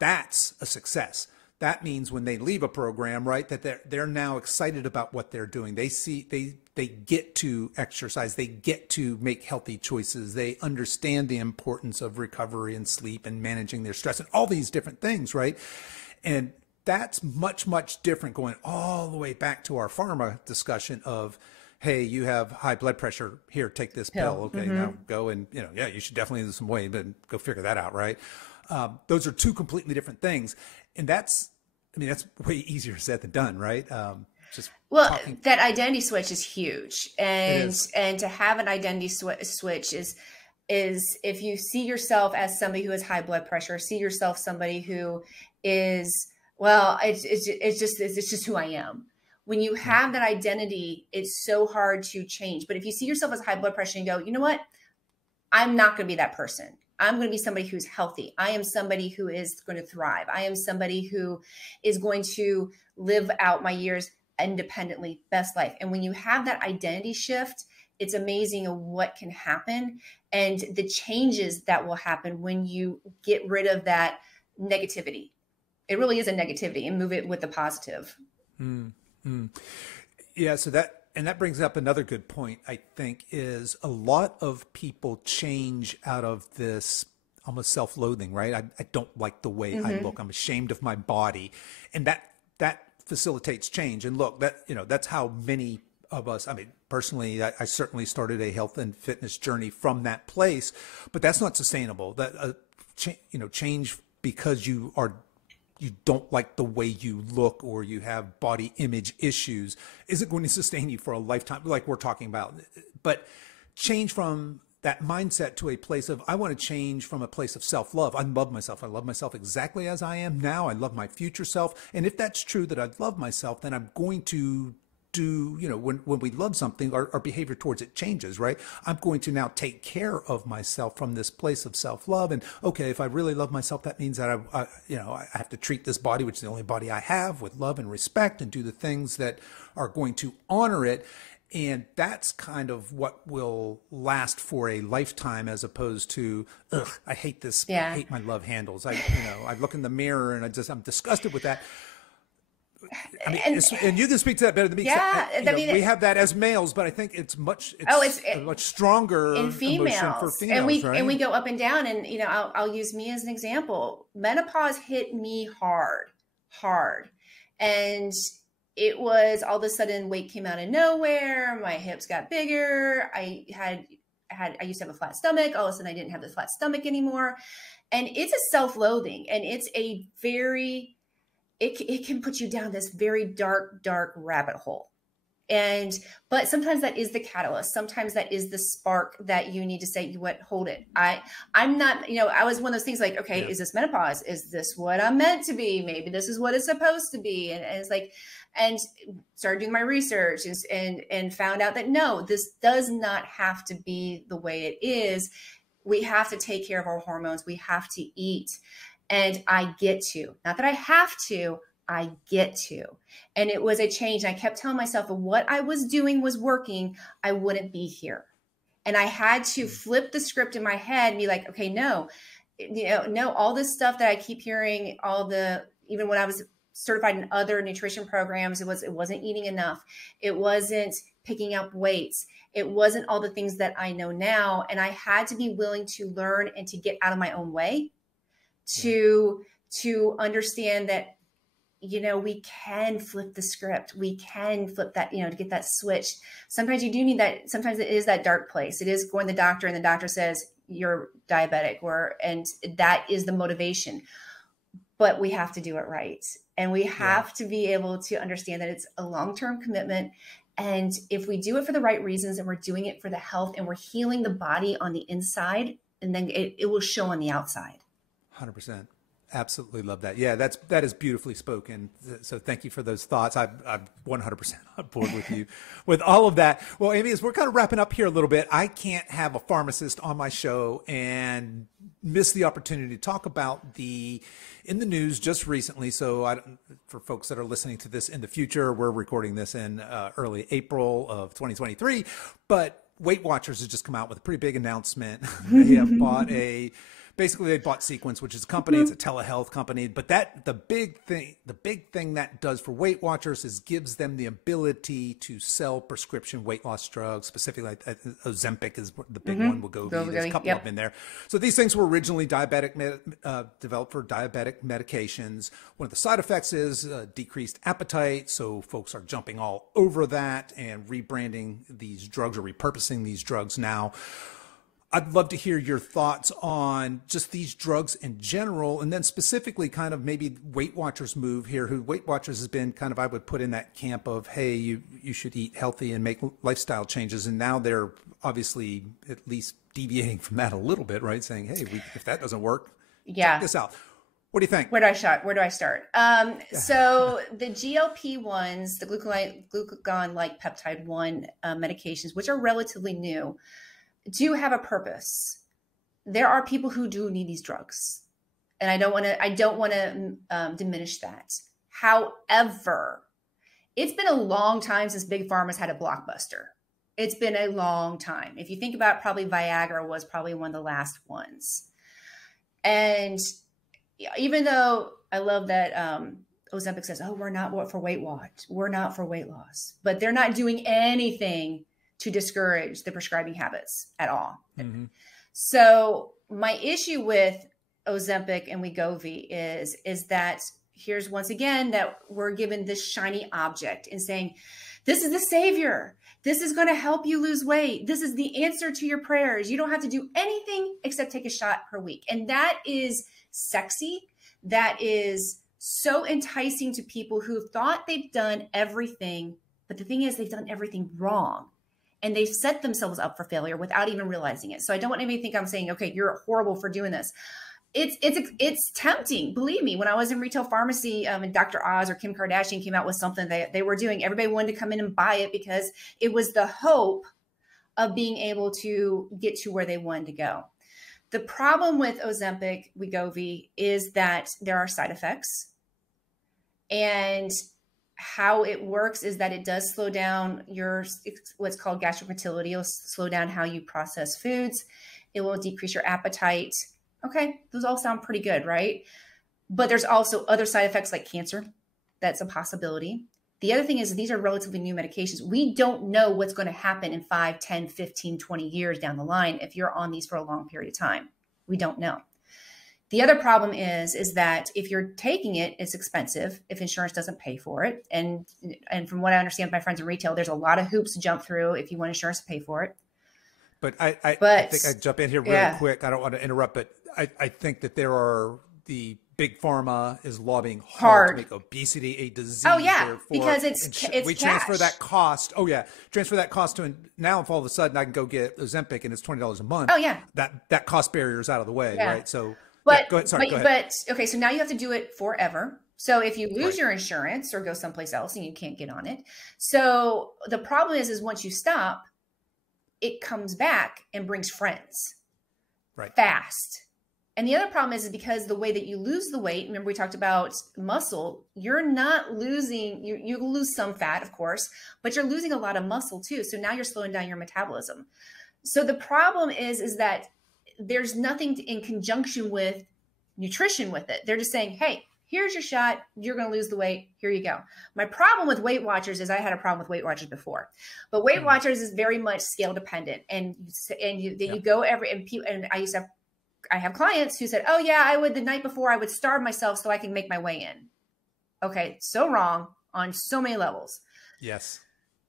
that's a success. That means when they leave a program, right, that they're now excited about what they're doing. They see they get to exercise, they get to make healthy choices, they understand the importance of recovery and sleep and managing their stress and all these different things, right? And that's much, much different, going all the way back to our pharma discussion of, hey, you have high blood pressure, here, take this pill. Okay, now go and, you should definitely lose some weight, but go figure that out, right? Those are two completely different things. And that's way easier said than done, right? That identity switch is huge. And to have an identity switch is if you see yourself as somebody who has high blood pressure, see yourself somebody who is, it's just who I am. When you have that identity, it's so hard to change. But if you see yourself as high blood pressure and go, you know what? I'm not going to be that person. I'm going to be somebody who's healthy. I am somebody who is going to thrive. I am somebody who is going to live out my years independently, best life. And when you have that identity shift, it's amazing what can happen and the changes that will happen when you get rid of that negativity. It really is a negativity, and move it with the positive. Yeah. So that brings up another good point, I think, is a lot of people change out of this almost self-loathing, right? I don't like the way I look. I'm ashamed of my body. And that facilitates change. And look, that's how many of us, personally, I certainly started a health and fitness journey from that place, but that's not sustainable. That, change because you don't like the way you look or you have body image issues isn't going to sustain you for a lifetime, like we're talking about. But change from that mindset to a place of, I want to change from a place of self-love. I love myself. I love myself exactly as I am now. I love my future self. And if that's true, that I love myself, then I'm going to do, when we love something, our behavior towards it changes, right? I'm going to now take care of myself from this place of self-love. And okay, if I really love myself, that means that I have to treat this body, which is the only body I have, with love and respect, and do the things that are going to honor it. And that's kind of what will last for a lifetime, as opposed to, I hate this. I hate my love handles. I look in the mirror and I'm disgusted with that. And you can speak to that better than me. Yeah, we have that as males, but I think it's a much stronger in females. For females, and we go up and down. And I'll use me as an example. Menopause hit me hard, and it was all of a sudden weight came out of nowhere. My hips got bigger. I used to have a flat stomach. All of a sudden, I didn't have the flat stomach anymore, and it's a self-loathing, and it's a very it can put you down this very dark rabbit hole. But sometimes that is the catalyst. Sometimes that is the spark that you need to say, what, hold it. I'm not, I was one of those things like, okay, is this menopause? Is this what I'm meant to be? Maybe this is what it's supposed to be. And it's like, and started doing my research and found out that no, this does not have to be the way it is. We have to take care of our hormones. We have to eat. And I get to, not that I have to, I get to. And it was a change. I kept telling myself if what I was doing was working, I wouldn't be here. And I had to flip the script in my head and be like, okay, no, all this stuff that I keep hearing, even when I was certified in other nutrition programs, it wasn't eating enough. It wasn't picking up weights. It wasn't all the things that I know now. And I had to be willing to learn and to get out of my own way to understand that, we can flip the script. We can flip that, to get that switch. Sometimes you do need that. Sometimes it is that dark place. It is going to the doctor and the doctor says you're diabetic, and that is the motivation, but we have to do it right. And we have to be able to understand that it's a long-term commitment. And if we do it for the right reasons and we're doing it for the health and we're healing the body on the inside, and then it will show on the outside. 100%. Absolutely love that. Yeah, that is beautifully spoken. So thank you for those thoughts. I'm 100% on board with you with all of that. Well, Amy, as we're kind of wrapping up here a little bit, I can't have a pharmacist on my show and miss the opportunity to talk about in the news just recently. So for folks that are listening to this in the future, we're recording this in early April of 2023, but Weight Watchers has just come out with a pretty big announcement. They have Basically, they bought Sequence, which is a company. It's a telehealth company. But the big thing that does for Weight Watchers is gives them the ability to sell prescription weight loss drugs. Specifically, like Ozempic is the big one. Wegovy. There's a couple of them in there. So these things were originally developed for diabetic medications. One of the side effects is decreased appetite. So folks are jumping all over that and rebranding these drugs or repurposing these drugs now. I'd love to hear your thoughts on just these drugs in general, and then specifically kind of maybe Weight Watchers move here, who Weight Watchers has been kind of, I would put in that camp of, hey, you should eat healthy and make lifestyle changes. And now they're obviously at least deviating from that a little bit, right? Saying, hey, if that doesn't work, check this out. What do you think? Where do I start? So the GLP-1s, the glucagon-like peptide 1 medications, which are relatively new, do have a purpose. There are people who do need these drugs, and I don't want to diminish that. However, it's been a long time since Big Pharma's had a blockbuster. It's been a long time. If you think about it, probably Viagra was probably one of the last ones. And even though I love that Ozempic says, oh, we're not for weight loss. We're not for weight loss. But they're not doing anything to discourage the prescribing habits at all. Mm-hmm. So my issue with Ozempic and Wegovy is that here's once again that we're given this shiny object and saying, this is the savior. This is going to help you lose weight. This is the answer to your prayers. You don't have to do anything except take a shot per week. And that is sexy. That is so enticing to people who thought they've done everything. But the thing is, they've done everything wrong. And they've set themselves up for failure without even realizing it. So I don't want anybody to think I'm saying, okay, you're horrible for doing this. It's tempting. Believe me, when I was in retail pharmacy and Dr. Oz or Kim Kardashian came out with something they were doing, everybody wanted to come in and buy it because it was the hope of being able to get to where they wanted to go. The problem with Ozempic, Wegovy, is that there are side effects. And how it works is that it does slow down what's called gastric motility. It'll slow down how you process foods. It will decrease your appetite. Okay, those all sound pretty good, right? But there's also other side effects like cancer. That's a possibility. The other thing is these are relatively new medications. We don't know what's going to happen in 5, 10, 15, 20 years down the line if you're on these for a long period of time. We don't know. The other problem is that if you're taking it, it's expensive if insurance doesn't pay for it. And from what I understand, my friends in retail, there's a lot of hoops to jump through if you want insurance to pay for it. But I think I'd jump in here really quick. I don't want to interrupt, but I think that there are the Big Pharma is lobbying hard to Hard. make obesity a disease. Oh yeah, Therefore, because it's we cash. transfer that cost. Oh yeah, transfer that cost to now. If all of a sudden I can go get Ozempic and it's $20 a month. Oh yeah, that cost barrier is out of the way, yeah. right? So, But yeah, go ahead. Sorry, go ahead. but okay, so now you have to do it forever. So if you lose your insurance or go someplace else and you can't get on it, so the problem is once you stop, it comes back and brings friends, Right. fast. And the other problem is because the way that you lose the weight, remember we talked about muscle, you're not losing, you lose some fat, of course, but you're losing a lot of muscle too. So now you're slowing down your metabolism. So the problem is that there's nothing in conjunction with nutrition with it. They're just saying, hey, here's your shot. You're going to lose the weight. Here you go. My problem with Weight Watchers is I had a problem with Weight Watchers before, but Weight Watchers is very much scale dependent. And you go and I have clients who said, oh yeah, I would the night before I would starve myself so I can make my way in. Okay. So wrong on so many levels. Yes.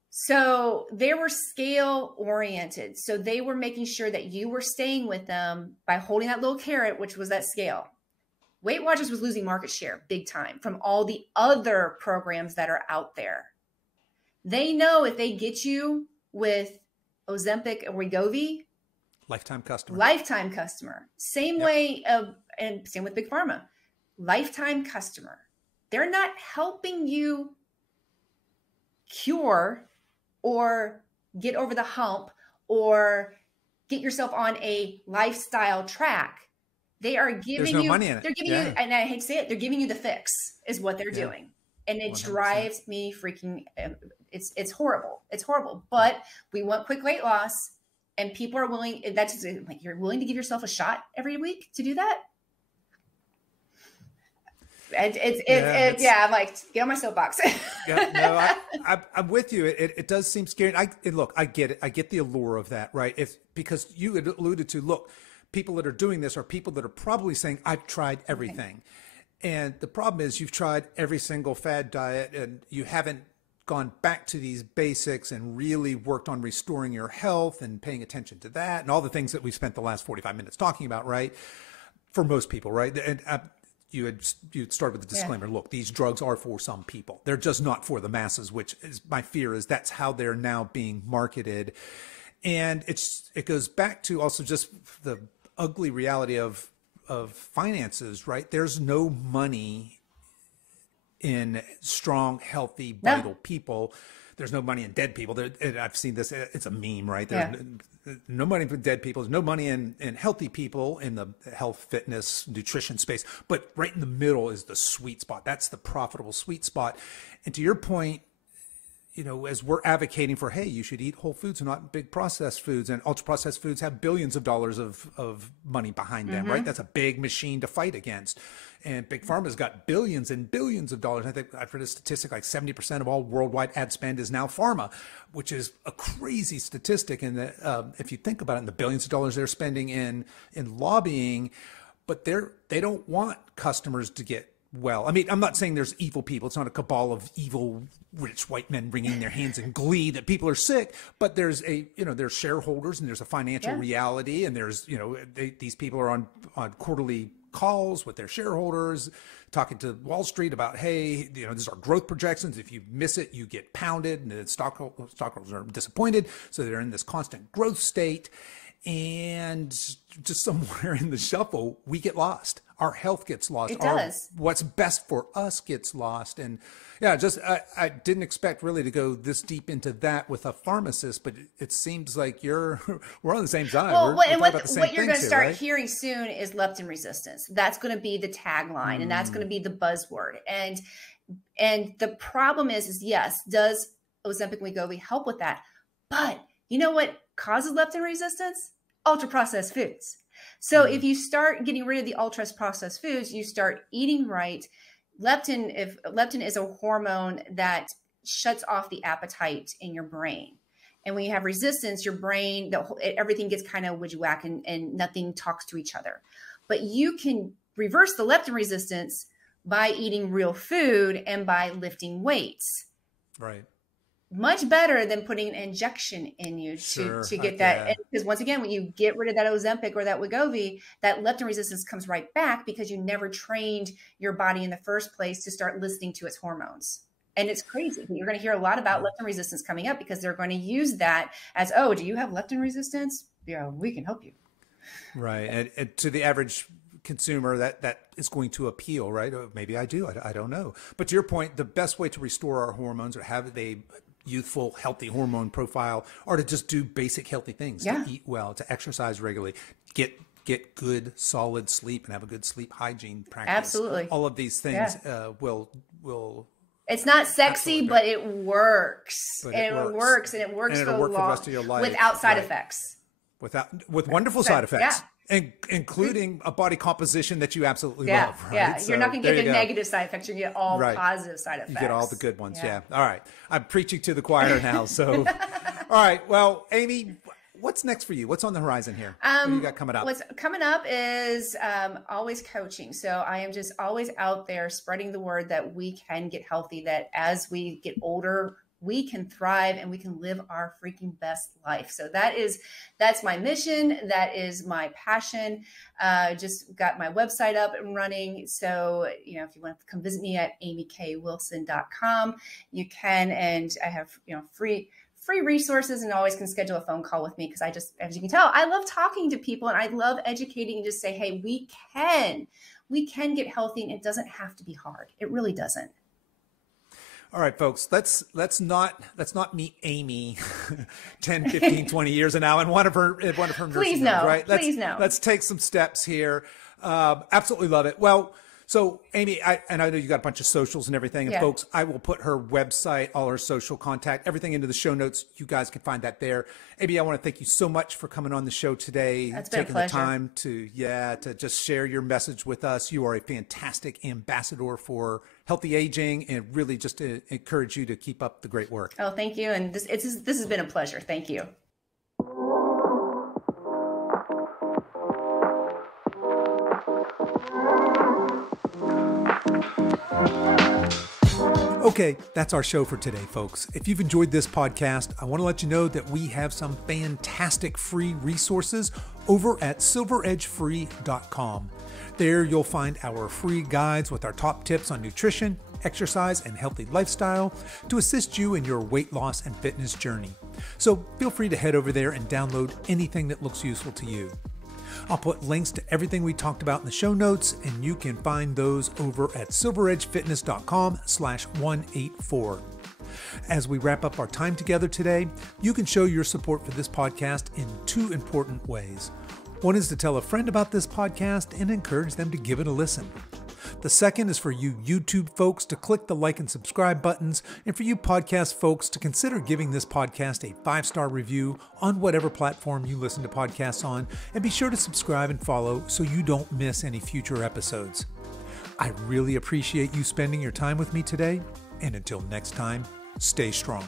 So they were scale oriented. So they were making sure that you were staying with them by holding that little carrot, which was that scale. Weight Watchers was losing market share big time from all the other programs that are out there. They know if they get you with Ozempic or Wegovy, Lifetime customer. Lifetime customer. Same way and same with Big Pharma. Lifetime customer. They're not helping you cure or get over the hump or get yourself on a lifestyle track. They are giving There's no money in it. They're giving you, and I hate to say it, they're giving you the fix is what they're doing. And it 100%. drives me freaking, it's horrible. It's horrible, but we want quick weight loss and people are willing, that's just like, you're willing to give yourself a shot every week to do that. And I'm like, get on my soapbox. Yeah, no, I'm with you. It does seem scary. Look, I get it. I get the allure of that, right? Because you had alluded to, look, people that are doing this are people that are probably saying, I've tried everything. Okay. And the problem is you've tried every single fad diet and you haven't gone back to these basics and really worked on restoring your health and paying attention to that and all the things that we spent the last 45 minutes talking about, right? For most people, right? And you started with the disclaimer. Yeah. Look, these drugs are for some people. They're just not for the masses, which is my fear is that's how they're now being marketed. And it goes back to also just the ugly reality of finances, right? There's no money in strong, healthy, vital people. There's no money in dead people. I've seen this. It's a meme, right? There's no money for dead people. There's no money in healthy people in the health, fitness, nutrition space. But right in the middle is the sweet spot. That's the profitable sweet spot. And to your point, you know, as we're advocating for, hey, you should eat whole foods and not big processed foods, and ultra processed foods have billions of dollars of money behind them, right? That's a big machine to fight against. And Big Pharma's got billions and billions of dollars. I think I've heard a statistic like 70% of all worldwide ad spend is now pharma, which is a crazy statistic. And if you think about it, in the billions of dollars they're spending in lobbying, but they don't want customers to get well. I mean, I'm not saying there's evil people. It's not a cabal of evil rich white men wringing their hands in glee that people are sick, but there's there's shareholders and there's a financial reality, and there's, these people are on quarterly calls with their shareholders talking to Wall Street about, hey, these are growth projections. If you miss it, you get pounded, and the stockholders are disappointed. So they're in this constant growth state. And just somewhere in the shuffle, we get lost. Our health gets lost. It does. What's best for us gets lost. And yeah, I didn't expect really to go this deep into that with a pharmacist, but it seems like we're on the same side. Well, what you're going to start hearing soon is leptin resistance. That's going to be the tagline, and that's going to be the buzzword. And the problem is yes, does Ozempic and Wegovy help with that? But you know what causes leptin resistance? Ultra processed foods. So if you start getting rid of the ultra processed foods, you start eating right. Leptin is a hormone that shuts off the appetite in your brain. And when you have resistance, your brain, everything gets kind of widgy-whack and nothing talks to each other. But you can reverse the leptin resistance by eating real food and by lifting weights. Right. much better than putting an injection in you to get that. Because once again, when you get rid of that Ozempic or that Wegovy, that leptin resistance comes right back because you never trained your body in the first place to start listening to its hormones. And it's crazy. You're going to hear a lot about leptin resistance coming up because they're going to use that as, oh, do you have leptin resistance? Yeah, we can help you. Right. And to the average consumer, that is going to appeal, right? Or maybe I do. I don't know. But to your point, the best way to restore our hormones or have a youthful, healthy hormone profile are to just do basic healthy things, to eat well, to exercise regularly, get good, solid sleep and have a good sleep hygiene practice. Absolutely. All of these things will. It's not sexy, but it works. It works for the rest of your life without side effects. With wonderful side effects. Including a body composition that you absolutely love. Right? Yeah, you're not going to get the negative side effects. You get all positive side effects. You get all the good ones. Yeah. All right. I'm preaching to the choir now. So, all right. Well, Amy, what's next for you? What's on the horizon here? What do you got coming up? What's coming up is always coaching. So I am just always out there spreading the word that we can get healthy, that as we get older, we can thrive and we can live our freaking best life. So that's my mission. That is my passion. Just got my website up and running. So, if you want to come visit me at amykwilson.com, you can. And I have, free resources and always can schedule a phone call with me. Cause as you can tell, I love talking to people and I love educating and just say, hey, we can get healthy and it doesn't have to be hard. It really doesn't. All right, folks, let's not meet Amy 10, 15, 20 years from now in one of her nursing homes, right? Please no. Let's take some steps here. Absolutely love it. Well, so Amy, I know you got a bunch of socials and everything, and folks, I will put her website, all her social contact, everything into the show notes. You guys can find that there. Amy, I want to thank you so much for coming on the show today, taking the time to just share your message with us. You are a fantastic ambassador for healthy aging, and really just to encourage you to keep up the great work. Oh, thank you. And this has been a pleasure. Thank you. Okay, that's our show for today, folks. If you've enjoyed this podcast, I want to let you know that we have some fantastic free resources over at silveredgefree.com. There you'll find our free guides with our top tips on nutrition, exercise, and healthy lifestyle to assist you in your weight loss and fitness journey. So feel free to head over there and download anything that looks useful to you. I'll put links to everything we talked about in the show notes, and you can find those over at silveredgefitness.com/184. As we wrap up our time together today, you can show your support for this podcast in two important ways. One is to tell a friend about this podcast and encourage them to give it a listen. The second is for you YouTube folks to click the like and subscribe buttons, and for you podcast folks to consider giving this podcast a 5-star review on whatever platform you listen to podcasts on, and be sure to subscribe and follow so you don't miss any future episodes. I really appreciate you spending your time with me today, and until next time, stay strong.